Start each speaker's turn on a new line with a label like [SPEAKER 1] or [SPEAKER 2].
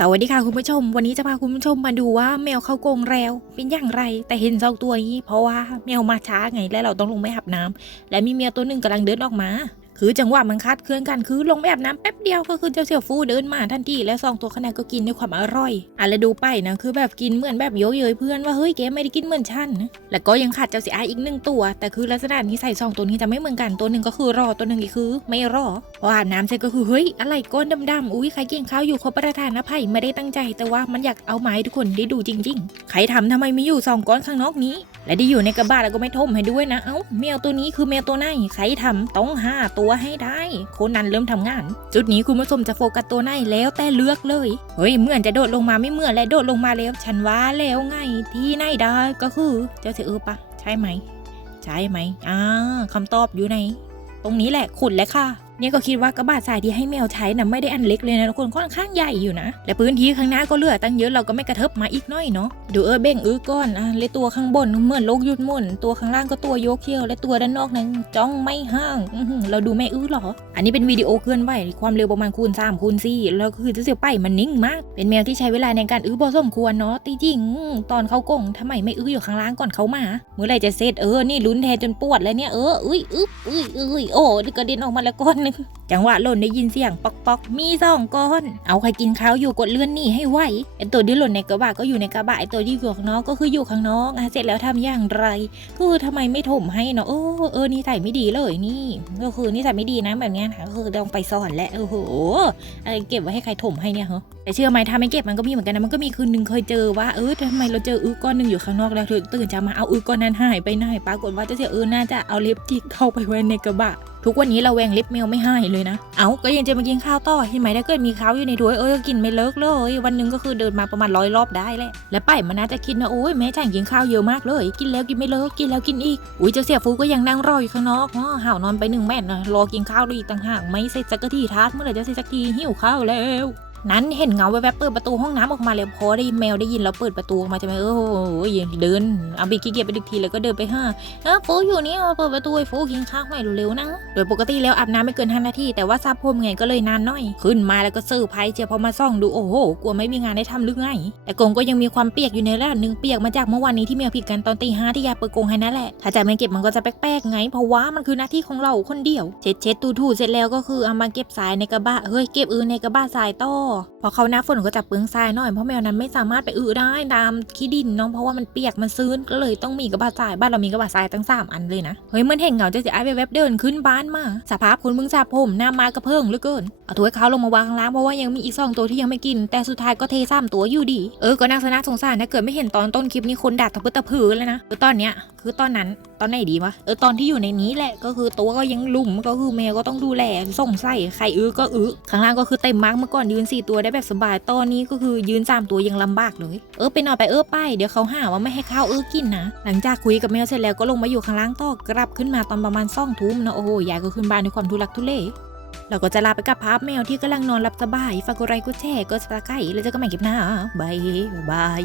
[SPEAKER 1] สวัสดีค่ะคุณผู้ชม วันนี้จะพาคุณผู้ชมมาดูว่าแมวเข้ากรงแล้ว เป็นอย่างไร แต่เห็นสองตัวนี้ เพราะว่าแมวมาช้าไงและเราต้องลงไปอาบน้ำและมีแมวตัวหนึ่งกำลังเดินออกมา คือจังหวะมันคาดเคลื่อนกันคือลงไปบน้ำแป๊บเดียวก็คือเจ้าเสี่ยวฟูเดินมาทันทีและสองตัวขนาดก็กินด้วยความอร่อยอะแล้วดูไปนะคือแบบกินเหมือนแบบโยเยยเพื่อนว่าเฮ้ยแกไม่ได้กินเหมือนฉันนะแล้วก็ยังขาดเจ้าเสียอายอีกหนึ่งตัว แต่คือลักษณะนิสัยสองตัวนี้จะไม่เหมือนกันตัวหนึ่งก็คือรอตัวหนึ่งอีกคือไม่รอพออาบน้ำเสร็จก็คือเฮ้ยอะไรก้นดำๆอุ้ยใครเกินข้าวอยู่ขอประทานอภัยไม่ได้ตั้งใจ แต่ว่ามันอยากเอาไม้ทุกคนได้ดูจริง ๆ ใครทำทำไมไมีอยู่สองก้อนข้างนอกนี้ และที่อยู่ในกระบะแล้วก็ไม่ทมให้ด้วยนะ เอ้าแมวตัวนี้คือแมวตัวไหนใครทำต้องห้าตัวให้ได้โคนนั้นเริ่มทำงาน จุดนี้คุณผู้ชมจะโฟกัสตัวไหนแล้วแต่เลือกเลยเฮ้ยเหมือนจะโดดลงมาไม่เหมือนและโดดลงมาแล้วฉันว่าแล้วไงที่ไหนได้ก็คือเจ้าเสือเออปะใช่ไหมใช่ไหมอ่าคำตอบอยู่ใน ตรงนี้แหละขุดและค่ะ เนี่ยก็คิดว่ากระบะทรายที่ให้แมวใช้นะไม่ได้อันเล็กเลยนะทุกคนค่อนข้างใหญ่อยู่นะ และพื้นที่ข้างหน้าก็เหลือตั้งเยอะเราก็ไม่กระเทิบมาอีกน้อยเนาะดูเออเบ่งอื้อก้อนอะและตัวข้างบนเหมือนโลกหยุดหมุนตัวข้างล่างก็ตัวโยกเขี้ยวและตัวด้านนอกนั้นจ้องไม่ห่างอือเราดูไม่อื้อหรอ อันนี้เป็นวิดีโอเคลื่อนไหวความเร็วประมาณคูณ3คูณ4แล้วก็คือจะเสียวไปมันนิ่งมาก เป็นแมวที่ใช้เวลาในการอื้อพอสมควรเนาะตีจริงตอนเขากงทำไมไม่อื้ออยู่ข้างล่างก่อนเขามาเมื่อไรจะเสร็จเออนี่ลุ้นแทนจนปวดแล้วเนี่ยเอออุ้ยอึ๊บอุ้ยอุ้ยโอ้กระเด็นออกมาแล้วก้อนนึงจังหวะหล่นได้ยินเสียงปอกปอกมีสองก้อนเอาใครกินข้าวอยู่กดเลื่อนหนีให้ไหวไอตัวที่หล่นในกระบะก็อยู่ในกระบะไอตัวที่อยู่ข้างนอกก็คืออยู่ข้างนอกอะเสร็จแล้วทำอย่างไรคือทำไมไม่ถมให้เนาะเออเออนี่ใส่ไม่ดีเลยนี่ ก็คือนี่ใส่ไม่ดีนะแบบนี้นะก็คือต้องไปสอนและโอ้โหอะไรเก็บไว้ให้ใครถมให้เนี่ยเหรอแต่เชื่อไหมถ้าไม่เก็บมันก็มีเหมือนกันนะมันก็มีคืนหนึ่งเคยเจอว่าเออทำไมเราเจออื้อก้อนหนึ่งอยู่ข้างนอกแล้วตื่นจะมาเอาอื้อก้อนนั้นหายไปไหนปรากฏว่าเจะเสียเออน่าจะเอาเล็บจิกเข้าไปไว้ในกระบะ ทุกวันนี้เราแวงลิปเมลไม่ให้เลยนะ เอาก็ยังจะมากินข้าวต่อเห็นไหมถ้าเกิดมีข้าวอยู่ในถ้วยเออก็กินไม่เลิกเลย วันหนึ่งก็คือเดินมาประมาณร้อยรอบได้แหละ และไปมันน่าจะคิดนะโอ้ยแม่จ่ายกินข้าวเยอะมากเลย กินแล้วกินไม่เลิกกินแล้วกินอีก อุ้ยเจ้าเสียฟูก็ยังนั่งรออยู่ข้างนอกอ๋อห่าวนอนไปหนึ่งแม่นนะรอกินข้าวด้วยอีกต่างหากไม่เสร็จสักทีทัดเมื่อไหร่จะเสร็จสักทีหิวข้าวแล้ว นั้นเห็นเงาแวบๆเปิดประตูห้องน้ำออกมาเลยพอได้ยินแมวได้ยินแล้วเปิดประตูออกมาใช่ไหมเออโหเดินเอาบีขี้เกียจไปดึกทีแล้วก็เดินไปห้าเออฟูอยู่นี่เปิดประตูให้ฟูกินข้าวหน่อยเร็วๆนะโดยปกติแล้วอาบน้ำไม่เกิน5นาทีแต่ว่าซับผมไงก็เลยนานหน่อย ขึ้นมาแล้วก็เซอร์ไพรส์เจียพอมาส่องดูโอ้โหกลัวไม่มีงานได้ทำหรือไงแต่กงก็ยังมีความเปียกอยู่ในระดับหนึ่งเปียกมาจากเมื่อวานนี้ที่เมียผิดกันตอนตีห้าที่ยาเปิดกงให้นั่นแหละถ้าจะไม่เก็บมันก็จะแป๊กๆไง เพราะว่ามันคือหน้าที่ของเราคนเดียวเช็ดเช็ดตูทูเสร็จแล้วก็คือเอามาเก็บทรายในกระบะเฮ้ยเก็บอือในกระบะทรายต่อพอเขาหน้าฝนก็จะเปลืองทรายหน่อยเพราะแมวนั้นไม่สามารถไปอือได้ตามขี้ดินเนาะเพราะว่ามันเปียกมันชื้นก็เลยต้องมีกระบะทรายบ้านเรามีกระบะทรายตั้งสามอันเลยนะเฮ้ยมันเห็นเงาจะเสียไอ้แวบเดินขึ้นบ้านมาสภาพคุณมึงสาผมหน้ามากระเพิ่งเหลือเกินเอาถ้วยเขาลงมาวางข้างล่างเพราะว่ายังมีอีกสองตัวที่ยังไม่กิน แต่สุดท้ายก็เทสามตัวอยู่ดีเออก็น่าสนาสงสารถ้าเกิดไม่เห็นตอนต้นคลิปนี้คนด่าตะพื้ตะพือแล้วนะคือตอนเนี้ยคือตอนนั้นตอนไหนดีวะเออตอนที่อยู่ในนี้แหละก็คือตัวก็ยังลุ่มก็คือแมวก็ต้องดูแลส่งใส่ใครอื้อก็อื้อข้างล่างก็คือเต็มมากเมื่อก่อนยืนสีตัวได้แบบสบายตอนนี้ก็คือยืนสามตัวยังลำบากเลย เออไปนอนไปเออไป เดี๋ยวเขาหาว่าไม่ให้ข้าวเออกินนะ หลังจากคุยกับแมวเสร็จแล้วก็ลงมาอยู่ข้างล่างต่อกลับขึ้นมาตอนประมาณสองทุ่มนะโอ้โหยายก็ขึ้นบ้านด้วยความทุลักทุเลเราก็จะลาไปกับภาพแมวที่กำลังนอนหลับสบาย ฝากกดไลค์กดแชร์กดซับสไครต์แล้วเจอกันใหม่คลิปหน้าบายบาย